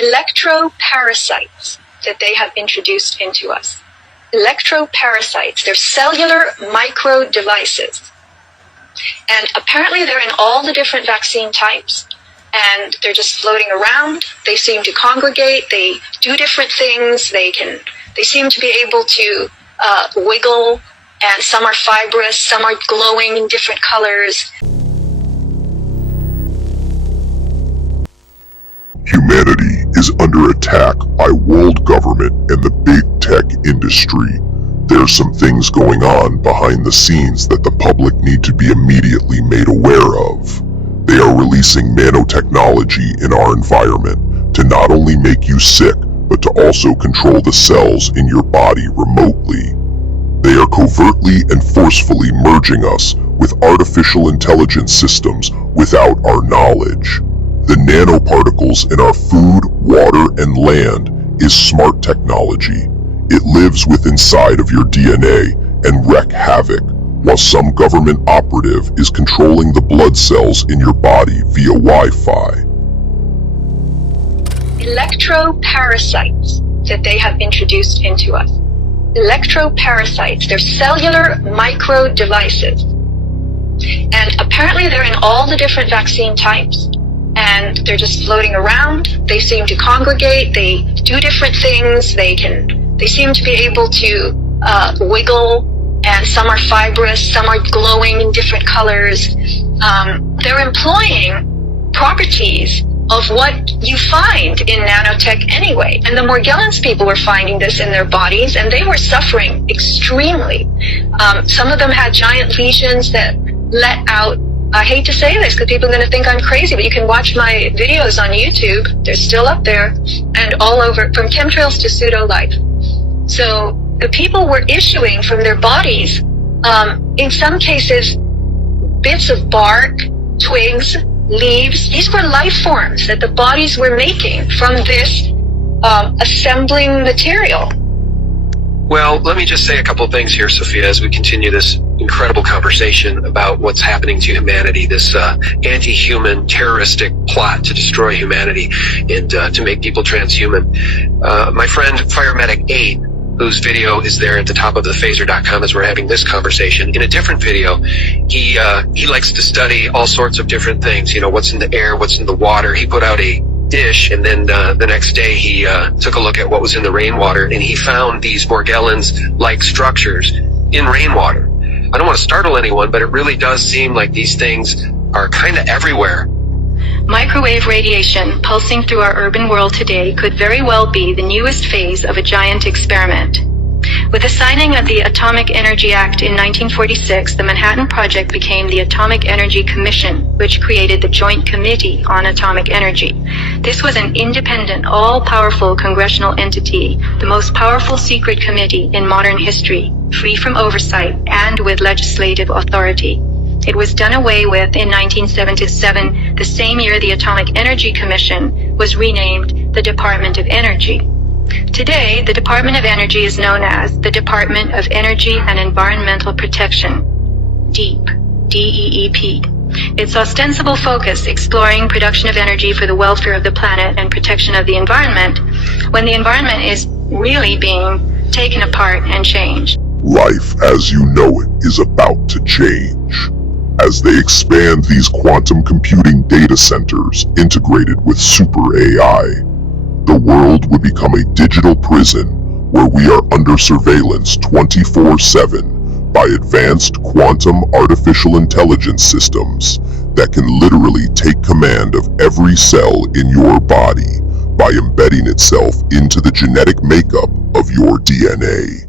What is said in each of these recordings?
electroparasites that they have introduced into us. Electroparasites, they're cellular micro devices. And apparently they're in all the different vaccine types, and they're just floating around. They seem to congregate, they do different things, they seem to be able to wiggle, and some are fibrous, some are glowing in different colors. Humanity is under attack by world government and the big tech industry. There's some things going on behind the scenes that the public need to be immediately made aware of. They are releasing nanotechnology in our environment to not only make you sick, but to also control the cells in your body remotely. They are covertly and forcefully merging us with artificial intelligence systems without our knowledge. The nanoparticles in our food, water, and land is smart technology. It lives within inside of your DNA and wreak havoc, while some government operative is controlling the blood cells in your body via Wi-Fi. Electroparasites that they have introduced into us. Electroparasites, they're cellular micro devices. And apparently they're in all the different vaccine types, and they're just floating around. They seem to congregate, they do different things, they seem to be able to wiggle, and some are fibrous, some are glowing in different colors. They're employing properties of what you find in nanotech anyway. And the Morgellons people were finding this in their bodies, and they were suffering extremely. Some of them had giant lesions that let out, I hate to say this because people are going to think I'm crazy, but you can watch my videos on YouTube. They're still up there and all over, from chemtrails to pseudo-life. So the people were issuing from their bodies, in some cases, bits of bark, twigs, leaves. These were life forms that the bodies were making from this assembling material. Well, let me just say a couple of things here, Sophia, as we continue this incredible conversation about what's happening to humanity, this anti-human terroristic plot to destroy humanity and to make people transhuman. My friend Firemedic 8, whose video is there at the top of the phaser.com as we're having this conversation, in a different video, he likes to study all sorts of different things, you know, what's in the air, what's in the water. He put out a dish, and then the next day he took a look at what was in the rainwater, and he found these Morgellons-like structures in rainwater. I don't want to startle anyone, but it really does seem like these things are kind of everywhere. Microwave radiation pulsing through our urban world today could very well be the newest phase of a giant experiment. With the signing of the Atomic Energy Act in 1946, the Manhattan Project became the Atomic Energy Commission, which created the Joint Committee on Atomic Energy. This was an independent, all-powerful congressional entity, the most powerful secret committee in modern history, free from oversight and with legislative authority. It was done away with in 1977, the same year the Atomic Energy Commission was renamed the Department of Energy. Today, the Department of Energy is known as the Department of Energy and Environmental Protection, DEEP, D-E-E-P. Its ostensible focus, exploring production of energy for the welfare of the planet and protection of the environment, when the environment is really being taken apart and changed. Life as you know it is about to change. As they expand these quantum computing data centers integrated with super AI, the world would become a digital prison where we are under surveillance 24/7 by advanced quantum artificial intelligence systems that can literally take command of every cell in your body by embedding itself into the genetic makeup of your DNA.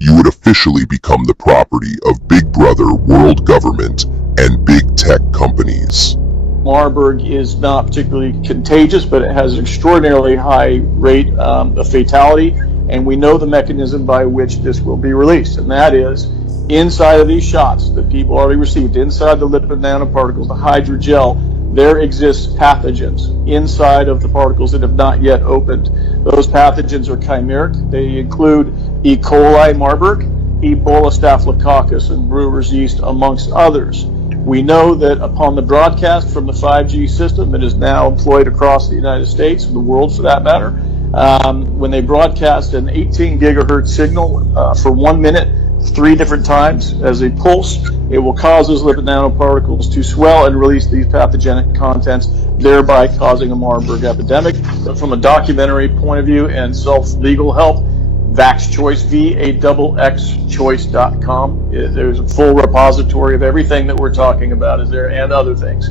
You would officially become the property of Big Brother world government and big tech companies. Marburg is not particularly contagious, but it has an extraordinarily high rate of fatality, and we know the mechanism by which this will be released, and that is inside of these shots that people already received, inside the lipid nanoparticles, the hydrogel, there exists pathogens inside of the particles that have not yet opened. Those pathogens are chimeric. They include E. coli Marburg, Ebola staphylococcus, and brewer's yeast, amongst others. We know that upon the broadcast from the 5G system that is now employed across the United States, the world for that matter, when they broadcast an 18 gigahertz signal for 1 minute, 3 different times as a pulse, it will cause those lipid nanoparticles to swell and release these pathogenic contents, thereby causing a Marburg epidemic. But from a documentary point of view and self-legal help, Vax Choice, VAXXchoice.com. There's a full repository of everything that we're talking about is there, and other things.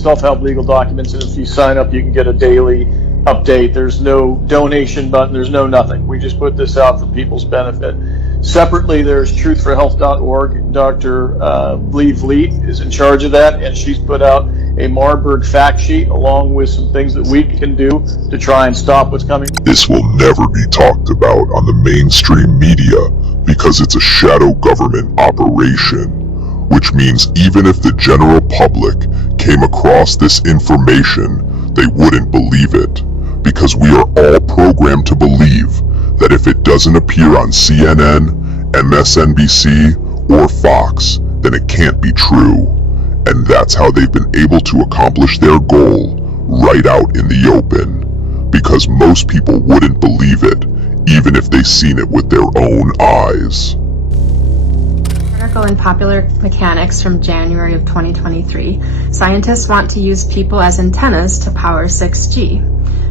Self-help legal documents, and if you sign up, you can get a daily update. There's no donation button. There's no nothing. We just put this out for people's benefit. Separately, there's truthforhealth.org. Dr. Lee Vliet is in charge of that, and she's put out a Marburg fact sheet along with some things that we can do to try and stop what's coming. This will never be talked about on the mainstream media because it's a shadow government operation, which means even if the general public came across this information, they wouldn't believe it, because we are all programmed to believe that if it doesn't appear on CNN, MSNBC, or Fox, then it can't be true. And that's how they've been able to accomplish their goal right out in the open, because most people wouldn't believe it, even if they seen it with their own eyes. Article in Popular Mechanics from January of 2023. Scientists want to use people as antennas to power 6G.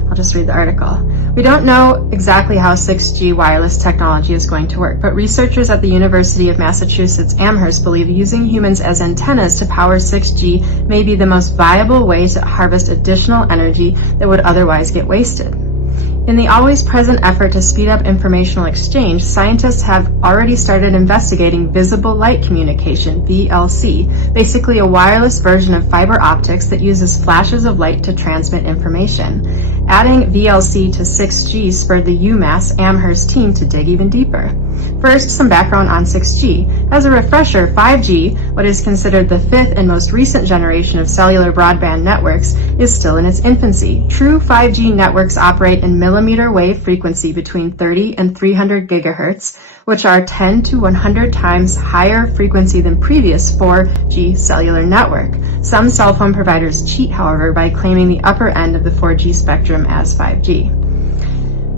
I'll just read the article. We don't know exactly how 6G wireless technology is going to work, but researchers at the University of Massachusetts Amherst believe using humans as antennas to power 6G may be the most viable way to harvest additional energy that would otherwise get wasted. In the always present effort to speed up informational exchange, scientists have already started investigating visible light communication, VLC, basically a wireless version of fiber optics that uses flashes of light to transmit information. Adding VLC to 6G spurred the UMass Amherst team to dig even deeper. First, some background on 6G. As a refresher, 5G, what is considered the fifth and most recent generation of cellular broadband networks, is still in its infancy. True 5G networks operate in millimeter wave frequency between 30 and 300 gigahertz, which are 10 to 100 times higher frequency than previous 4G cellular network. Some cell phone providers cheat, however, by claiming the upper end of the 4G spectrum as 5G.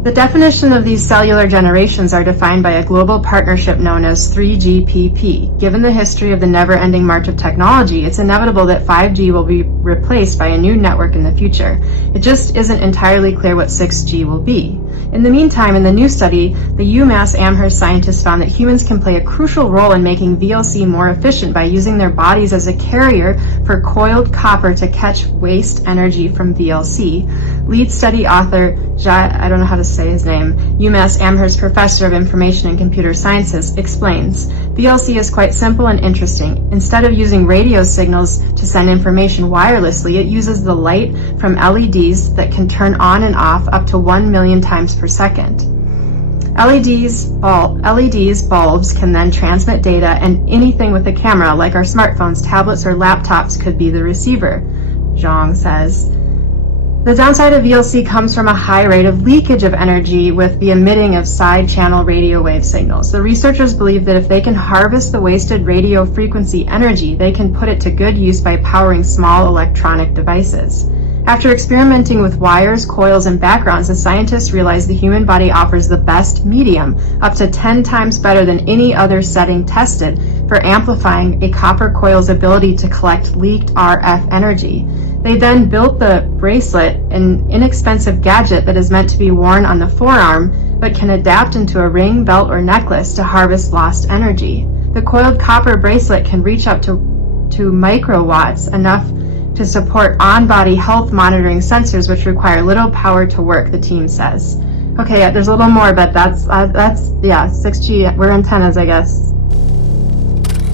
The definition of these cellular generations are defined by a global partnership known as 3GPP. Given the history of the never-ending march of technology, it's inevitable that 5G will be replaced by a new network in the future. It just isn't entirely clear what 6G will be. In the meantime, in the new study, the UMass Amherst scientists found that humans can play a crucial role in making VLC more efficient by using their bodies as a carrier for coiled copper to catch waste energy from VLC. Lead study author, I don't know how to say his name, UMass Amherst professor of information and computer sciences, explains. VLC is quite simple and interesting. Instead of using radio signals to send information wirelessly, it uses the light from LEDs that can turn on and off up to 1 million times per second. LEDs bulbs can then transmit data, and anything with a camera, like our smartphones, tablets, or laptops, could be the receiver, Zhang says. The downside of VLC comes from a high rate of leakage of energy with the emitting of side-channel radio wave signals. The researchers believe that if they can harvest the wasted radio frequency energy, they can put it to good use by powering small electronic devices. After experimenting with wires, coils, and backgrounds, the scientists realized the human body offers the best medium, up to 10 times better than any other setting tested, for amplifying a copper coil's ability to collect leaked RF energy. They then built the bracelet, an inexpensive gadget that is meant to be worn on the forearm, but can adapt into a ring, belt, or necklace to harvest lost energy. The coiled copper bracelet can reach up to microwatts, enough to support on-body health monitoring sensors, which require little power to work, the team says. Okay, there's a little more, but that's 6G, we're antennas, I guess.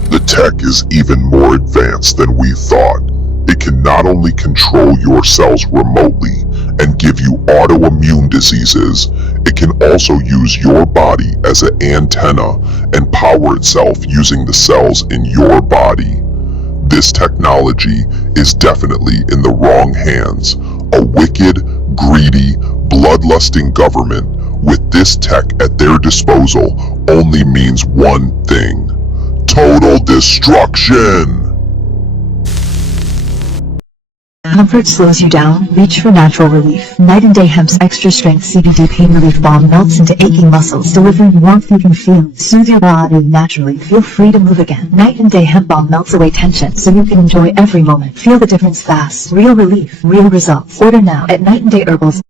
The tech is even more advanced than we thought. It can not only control your cells remotely and give you autoimmune diseases, it can also use your body as an antenna and power itself using the cells in your body. This technology is definitely in the wrong hands. A wicked, greedy, bloodlusting government with this tech at their disposal only means one thing: total destruction! Comfort slows you down, reach for natural relief. Night and Day Hemp's extra strength CBD pain relief balm melts into aching muscles, delivering warmth you can feel. Soothe your body naturally, feel free to move again. Night and Day Hemp balm melts away tension so you can enjoy every moment. Feel the difference fast. Real relief, real results. Order now at Night and Day Herbals.